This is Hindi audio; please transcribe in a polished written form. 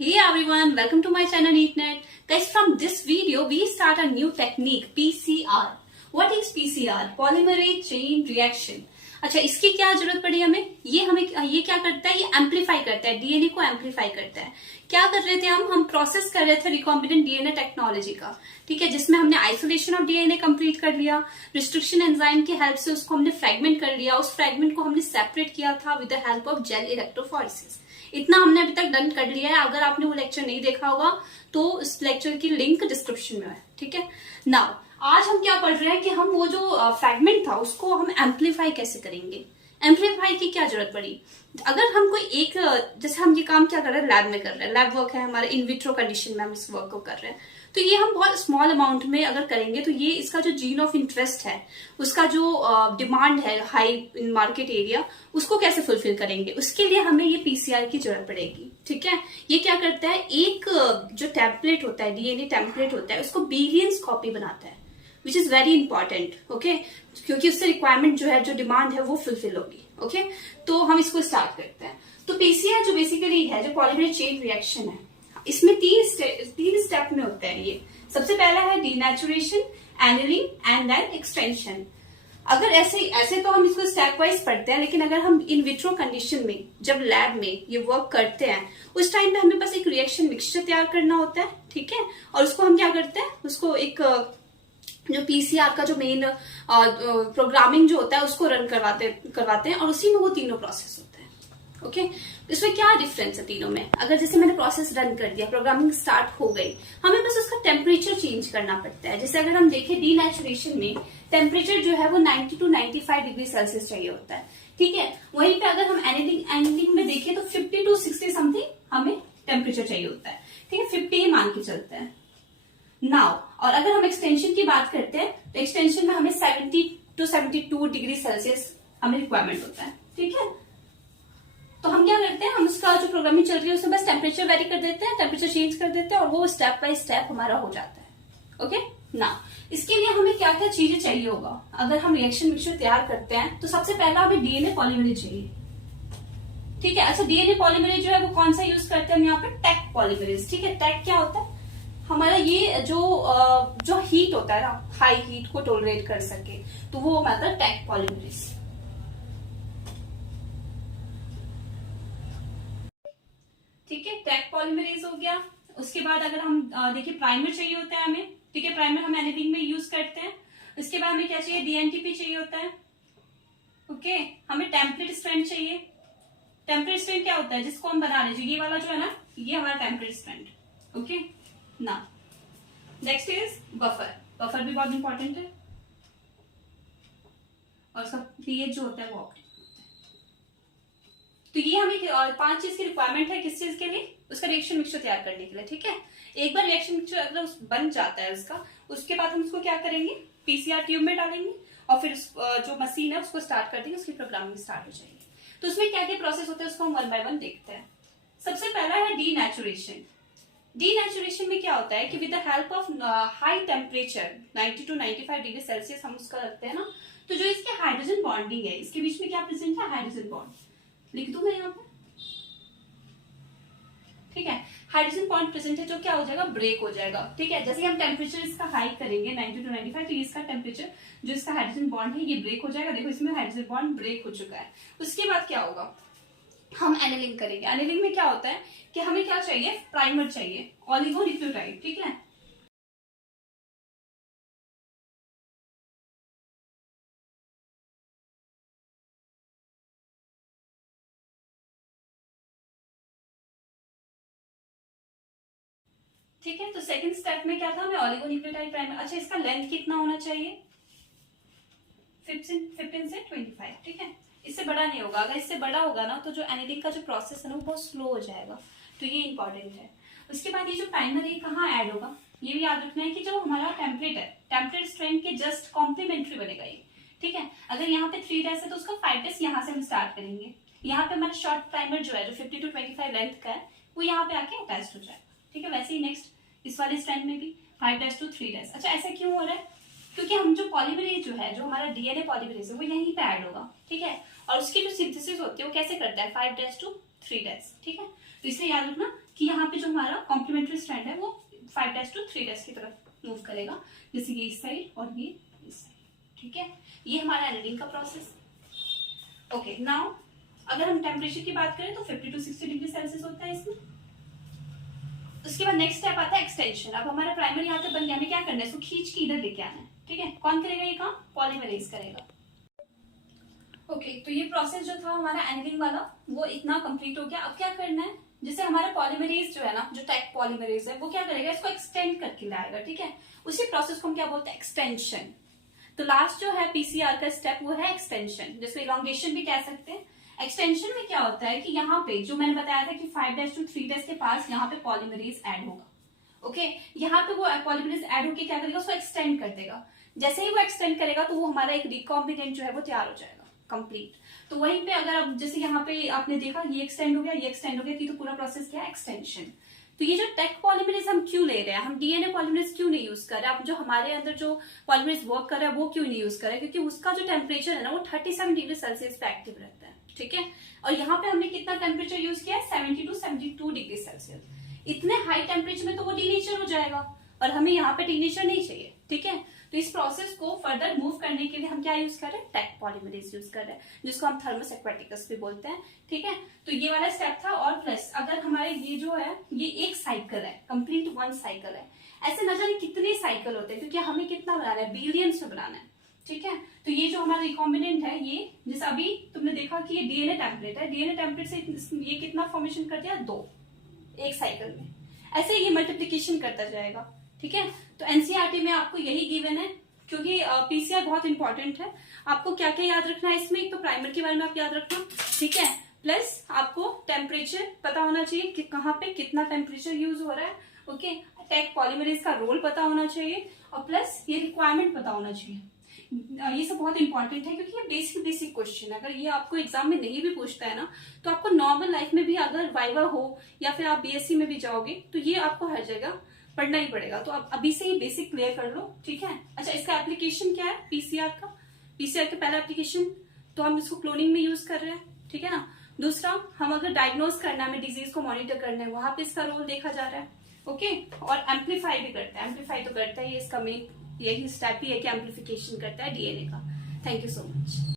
Hey everyone, welcome to my channel NeatNet. Guys, from this video we start a new technique PCR. What is PCR? Polymerase chain reaction. अच्छा, इसकी क्या जरूरत पड़ी हमें? ये क्या करता है? ये एम्पलीफाई करता है, डीएनए को एम्पलीफाई करता है। क्या कर रहे थे हम प्रोसेस कर रहे थे रिकॉम्बिनेंट डीएनए टेक्नोलॉजी का, ठीक है, जिसमें हमने आइसोलेशन ऑफ डीएनए कंप्लीट कर लिया, रिस्ट्रिक्शन एंजाइम की हेल्प से उसको हमने फ्रेगमेंट कर लिया, उस फ्रेगमेंट को हमने सेपरेट किया था with the help of gel electrophoresis. इतना हमने अभी तक डन कर लिया है। अगर आपने वो लेक्चर नहीं देखा होगा तो इस लेक्चर की लिंक डिस्क्रिप्शन में है, ठीक है। नाउ आज हम क्या पढ़ रहे हैं कि हम वो जो फ्रैगमेंट था उसको हम एम्पलीफाई कैसे करेंगे। एम्पलीफाई की क्या जरूरत पड़ी? अगर हम कोई एक, जैसे हम ये काम क्या कर रहे हैं, लैब में कर रहे हैं, लैब वर्क है हमारा, इन विट्रो कंडीशन में हम इस वर्क को कर रहे हैं, तो ये हम बहुत स्मॉल अमाउंट में अगर करेंगे तो ये इसका जो जीन ऑफ इंटरेस्ट है, उसका जो डिमांड है हाई इन मार्केट एरिया, उसको कैसे फुलफिल करेंगे, उसके लिए हमें ये पीसीआर की जरूरत पड़ेगी, ठीक है। ये क्या करता है, एक जो टेम्पलेट होता है, डीएनए टेम्पलेट होता है, उसको बिलियंस कॉपी बनाता है, which is very important, okay, क्योंकि उससे रिक्वायरमेंट जो है, जो डिमांड है वो फुलफिल होगी, ओके। तो हम इसको स्टार्ट करते हैं। तो पीसीआर जो बेसिकली है, जो पॉलीमरेज चेन रिएक्शन है, इसमें तीन स्टेप में होता है ये। सबसे पहला है denaturation, annealing and then extension. अगर ऐसे तो हम इसको स्टेप वाइज पढ़ते हैं, लेकिन अगर हम इन विट्रो कंडीशन में, जब लैब में ये वर्क करते हैं, उस टाइम पे हमें बस एक रिएक्शन मिक्सचर तैयार करना होता है, ठीक है। और उसको हम क्या करते हैं, उसको एक जो पीसीआर का जो मेन प्रोग्रामिंग जो होता है उसको रन करवाते हैं और उसी में वो तीनों प्रोसेस होते हैं, ओके। इसमें क्या डिफरेंस है तीनों में? अगर जैसे मैंने प्रोसेस रन कर दिया, प्रोग्रामिंग स्टार्ट हो गई, हमें बस उसका टेम्परेचर चेंज करना पड़ता है। जैसे अगर हम देखें डीनेचुरेशन में टेम्परेचर जो है वो 90 to 95 डिग्री सेल्सियस चाहिए होता है, ठीक है। वहीं पे अगर हम एनिलिंग में देखें तो 50 to 60 समथिंग हमें टेम्परेचर चाहिए होता है, ठीक है, 50 ही मान के चलते हैं नाउ। और अगर हम एक्सटेंशन की बात करते हैं तो एक्सटेंशन में हमें 70 to 72 डिग्री सेल्सियस हमें रिक्वायरमेंट होता है, ठीक है। तो हम क्या करते हैं, हम उसका जो प्रोग्रामिंग चल रही है उसमें बस टेम्परेचर वेरी कर देते हैं, टेम्परेचर चेंज कर देते हैं और वो स्टेप बाय स्टेप हमारा हो जाता है, ओके ना। इसके लिए हमें क्या क्या चीजें चाहिए होगा? अगर हम रिएक्शन मिक्सचर तैयार करते हैं तो सबसे पहला हमें डीएनए पॉलीमरेज चाहिए, ठीक है। अच्छा, डीएनए पॉलीमरेज जो है वो कौन सा यूज करते हैं हम यहाँ पे? टैक पॉलीमरेज, ठीक है। टैक क्या होता है? हमारा ये जो हीट होता है ना, हाई हीट को टोलरेट कर सके, तो वो हमारा टैक पॉलीमरेज, ठीक है। टैक पॉलीमरेज हो गया। उसके बाद अगर हम देखिए प्राइमर चाहिए होता है हमें, ठीक है, प्राइमर हम एनिलिंग में यूज करते हैं। उसके बाद हमें क्या चाहिए? डीएनटीपी चाहिए होता है, ओके। हमें टेम्पलेट स्ट्रैंड चाहिए। टेम्पलेट स्ट्रैंड क्या होता है? जिसको हम बना लीजिए, ये वाला जो है ना, ये हमारा टेम्पलेट स्ट्रैंड, ओके ना। Next is buffer. बफर भी बहुत इंपॉर्टेंट है और उसका पीएच जो होता है वो ऑप्टिमल होता है। तो ये हमें 5 चीज की रिक्वायरमेंट है, किस चीज के लिए? उसका रिएक्शन मिक्सचर तैयार करने के लिए, ठीक है। एक बार रिएक्शन मिक्सचर अगर बन जाता है उसका, उसके बाद हम उसको क्या करेंगे? पीसीआर ट्यूब में डालेंगे और फिर जो मशीन है उसको स्टार्ट कर देंगे, उसकी प्रोग्रामिंग स्टार्ट हो जाएगी। तो उसमें क्या क्या प्रोसेस होता है उसको हम 1 by 1 देखते हैं। सबसे पहला है डीनेचुरेशन। डीनेचुरेशन में क्या होता है कि with the help of high temperature 90 to 95 degree Celsius हम उसका रखते हैं ना, तो जो इसके हाइड्रोजन बॉन्डिंग है, इसके बीच में क्या प्रेजेंट है? Hydrogen bond. लिख दूं मैं यहाँ पे, ठीक है। हाइड्रोजन बॉन्ड प्रेजेंट है जो क्या हो जाएगा? ब्रेक हो जाएगा, ठीक है। जैसे हम टेम्परेचर इसका हाई करेंगे 90 to 95, तो इसका टेम्परेचर जो इसका हाइड्रोजन बॉन्ड है ये ब्रेक हो जाएगा। देखो इसमें हाइड्रोजन बॉन्ड ब्रेक हो चुका है। उसके बाद क्या होगा? हम एनिलिंग करेंगे। एनिलिंग में क्या होता है कि हमें क्या चाहिए? प्राइमर चाहिए, ऑलिगोन्यूक्लियोटाइड, ठीक है। ठीक है, तो सेकंड स्टेप में क्या था? हमें ऑलिगोन्यूक्लियोटाइड प्राइमर। अच्छा, इसका लेंथ कितना होना चाहिए? 15 से 25, ठीक है। इससे बड़ा नहीं होगा। अगर इससे बड़ा होगा ना तो जो एनिलिंग का जो प्रोसेस है ना वो बहुत स्लो हो जाएगा, तो ये इंपॉर्टेंट है। उसके बाद ये जो प्राइमर है कहाँ ऐड होगा? ये भी याद रखना है कि जो हमारा टेम्पलेट है, टेम्पलेट स्ट्रैंड के जस्ट कॉम्प्लीमेंट्री बनेगा ये, ठीक है। अगर यहाँ पे 3 डैश है तो उसका 5 डैश यहाँ से हम स्टार्ट करेंगे। यहाँ पे हमारा शॉर्ट प्राइमर जो है, जो 50 to 25 लेंथ का है, वो यहाँ पे आके अटैच हो जाएगा, ठीक है। वैसे ही नेक्स्ट इस वाले स्ट्रैंड में भी 5 डैश to 3 डैश। अच्छा, ऐसा क्यों हो रहा है? क्योंकि हम जो पॉलीमरेज जो है, जो हमारा डीएनए पॉलीमरेज है, वो यहीं पे ऐड होगा, ठीक है। और उसकी जो सिंथेसिस होती है वो कैसे करता है? 5 डैश to 3 डैश, ठीक है। तो इसलिए याद रखना कि यहाँ पे जो हमारा कॉम्प्लीमेंट्री स्ट्रैंड है वो 5' to 3' की तरफ मूव करेगा, जैसे कि इस साइड और ये इस साइड। ठीक है, ये हमारा एनीलिंग का प्रोसेस। ओके, नाउ अगर हम टेम्परेचर की बात करें तो 50 to 60 डिग्री सेल्सियस होता है इसमें। उसके बाद नेक्स्ट स्टेप आता है एक्सटेंशन। अब हमारा प्राइमर यहाँ पे बन गया, हमें क्या करना है, इसको खींच के इधर लेके आना है। ठीक है, कौन करेगा ये काम? पॉलीमरेज करेगा। ओके, तो ये प्रोसेस जो था हमारा एनीलिंग वाला वो इतना कंप्लीट हो गया। अब क्या करना है, जैसे हमारा पॉलीमरेज जो है ना, जो टेक पॉलीमरेज है, वो क्या करेगा, इसको एक्सटेंड करके लाएगा। ठीक है, उसी प्रोसेस को हम क्या बोलते हैं, एक्सटेंशन। तो लास्ट जो है पीसीआर का स्टेप वो है एक्सटेंशन, जिसको इलॉन्गेशन भी कह सकते हैं। एक्सटेंशन में क्या होता है कि यहाँ पे जो मैंने बताया था कि 5' to 3' के पास यहाँ पे पॉलीमरेज ऐड होगा। ओके, यहाँ पे वो पॉलीमरेज ऐड होके क्या करेगा, उसको एक्सटेंड कर देगा। जैसे ही वो एक्सटेंड करेगा तो वो हमारा एक रिकॉम्बिनेंट जो है वो तैयार हो जाएगा कंप्लीट। तो वहीं पे अगर अब जैसे यहाँ पे आपने देखा ये एक्सटेंड हो गया, ये एक्सटेंड हो गया, तो पूरा प्रोसेस क्या है, एक्सटेंशन। तो ये जो टेक पॉलीमरेज हम क्यों ले रहे हैं, हम डीएनए पॉलीमरेज क्यों नहीं यूज कर रहे हैं, अब जो हमारे अंदर जो पॉलीमरेज वर्क कर रहा है वो क्यों नहीं यूज कर रहे हैं, क्योंकि उसका जो टेम्परेचर है ना वो 37 डिग्री सेल्सियस पे एक्टिव रहता है। ठीक है, और यहाँ पे हमने कितना टेम्परेचर यूज किया है, 70 to 72 डिग्री सेल्सियस। इतने हाई टेम्परेचर में तो वो डीनेचर हो जाएगा और हमें यहाँ पे डीनेचर नहीं चाहिए। ठीक है, तो इस प्रोसेस को फर्दर मूव करने के लिए हम क्या यूज कर रहे हैं, टेक पॉलीमरेज यूज कर रहे हैं, जिसको हम थर्मस एक्वेटिकस भी बोलते हैं। ठीक है, तो ये वाला स्टेप था। और प्लस अगर हमारे ये जो है ये एक साइकिल है, कंप्लीट वन साइकिल है। ऐसे न जाने कितने साइकिल होते हैं, क्योंकि हमें कितना बनाना है, बिलियंस में बनाना है। ठीक है, तो ये जो हमारा रिकॉम्बिनेंट है, ये जैसे अभी तुमने देखा कि ये डीएनए टेम्पलेट है, डीएनए टेम्पलेट से ये कितना फॉर्मेशन कर दिया, 2 एक साइकिल में। ऐसे ये मल्टीप्लीकेशन करता जाएगा। ठीक है, तो एनसीईआरटी में आपको यही गिवन है, क्योंकि पीसीआर बहुत इंपॉर्टेंट है। आपको क्या क्या याद रखना है इसमें, एक तो प्राइमर के बारे में आप याद रखना। ठीक है, प्लस आपको टेम्परेचर पता होना चाहिए कि कहाँ पे कितना टेम्परेचर यूज हो रहा है। ओके, टेक पॉलीमरेज का रोल पता होना चाहिए, और प्लस ये रिक्वायरमेंट पता होना चाहिए। ये सब बहुत इंपॉर्टेंट है, क्योंकि ये बेसिक क्वेश्चन है। अगर ये आपको एग्जाम में नहीं भी पूछता है ना, तो आपको नॉर्मल लाइफ में भी अगर वाइवा हो या फिर आप बीएससी में भी जाओगे तो ये आपको हर जगह पढ़ना ही पड़ेगा। तो आप अभी से ही बेसिक क्लियर कर लो। ठीक है, अच्छा, इसका एप्लीकेशन क्या है पीसीआर का? पीसीआर का पहला एप्लीकेशन तो हम इसको क्लोनिंग में यूज कर रहे हैं। ठीक है ना, दूसरा हम अगर डायग्नोज करना है, हमें डिजीज को मॉनिटर करना है, वहां पे इसका रोल देखा जा रहा है। ओके, और एम्पलीफाई भी करता है, एम्पलीफाई तो करता है, इसका मेन यही स्टेप ही है कि एम्पलीफिकेशन करता है डीएनए का। Thank you so much.